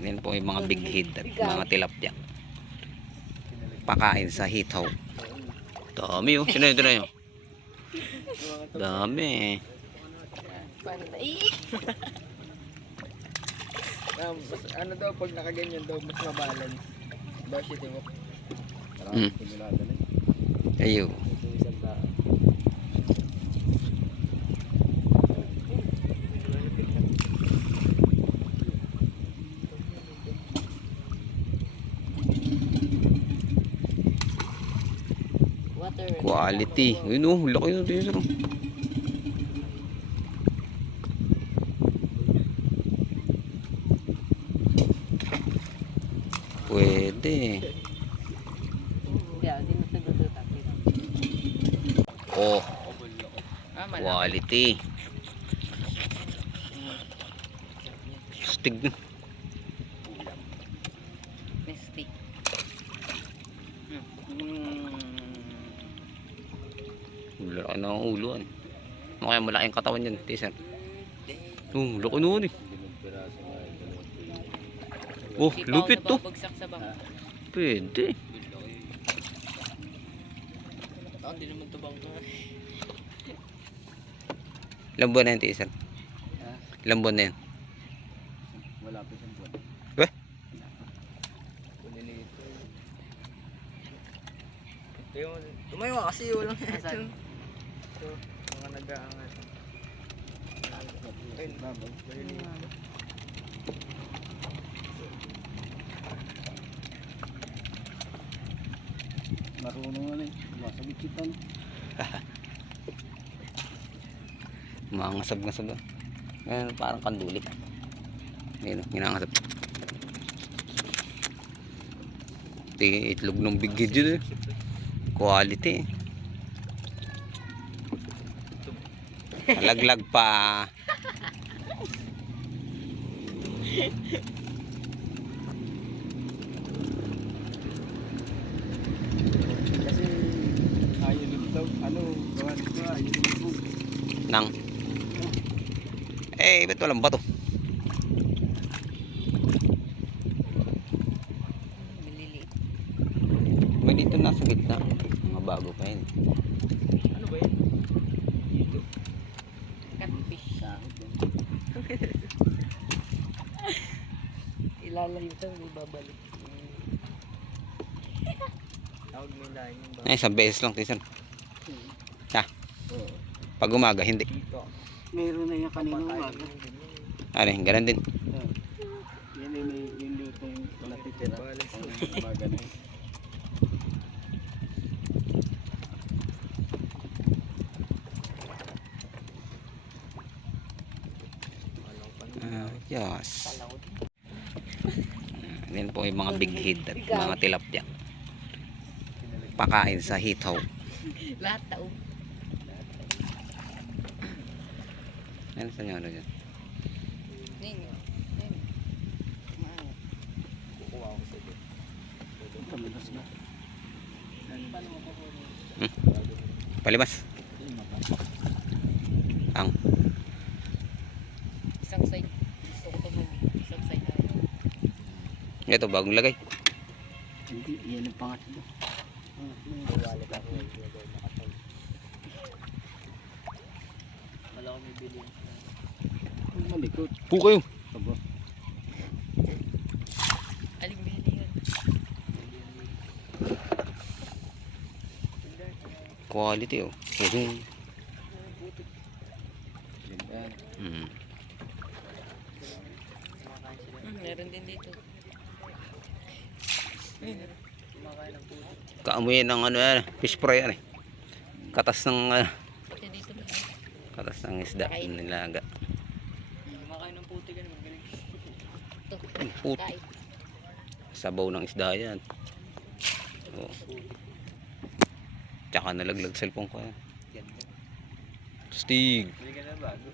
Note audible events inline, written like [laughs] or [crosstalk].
Yan po yung mga big head at mga tilapia. Pakain sa hitaw. Dami oh. Sino yun? Sino yun? Dami. Mas, ano daw, pag nakaganyan daw, mas mabalance. Siya, diba? Mm. Ayo. Ito isang tao. Water. Quality. Yun oh. Laki yun. Tingnan mo. Pwede. Oh, Ah, quality. Stig na. Misty. Laki na ang ulo. Ano Ano kaya malaki ang katawan yan, teaser? Oh, laki noon eh. Oh, lupit to. Pwede. Hindi naman to bangka. Ilang buwan na yan, teaser? Ha? Ilang buwan na yan? Wala pa siyang buwan. Yung, tumayo ka kasi walang Asan? Ito, mga nag-aangat. Ayun, babag. Marunong na eh. Masabit kita no. [laughs] Mangasab-ngasab na. Ayan, parang kanduli. Ayan, ginangasab. Ito yung itlog ng big head yun eh. Quality eh. Nalaglag pa. Kasi ayaw nito daw. Ano, gawa nito ayaw nito. Nang. Eh, ba't walang bato? Maliliit. May dito nasa gitna. Mga bago pa yun. Ano ba yun? Dito. Catfish. Sahod yan. Ilalayo ito, may babalik. Tawag mo yung lain yung Eh, isang beses lang, tisan. Ha? Oo. Pag umaga, hindi. Meron na yan kanina Papatay umaga. Ano, ganun din. Yan yung, yung luto yung natitira. Umaga na yun. Ah, yes. Yan po yung mga big head at mga tilapia. Pakain sa hitaw. Lahat tao. Ano sa nyo? Ano dyan? Ninyo. Ayun. Maangat. Kukuha ko sa ito. Kamilos na. Paano mo kukunin? Palimas. Ang. Isang side. Gusto ko ito mag isang side ayaw. Ito, bagong lagay. Hindi, yan ang pangatlo. Wala ko may bilhin. Malikot. Po kayo. Aba. Aling bili yun. Quality oh. Pusong. Ganda. Hmm, meron din dito. Kumakain ng puto. Kaamoy ng ano yan. Fish fry yan eh. Katas ng dito. katas ng isda. Nilaga. Kumakain ng puti ka naman. Galing. Ito. Puti. Sabaw ng isda yan. Oh. Tsaka nalaglag cellphone ko yan. Stig. Bili ka na bago.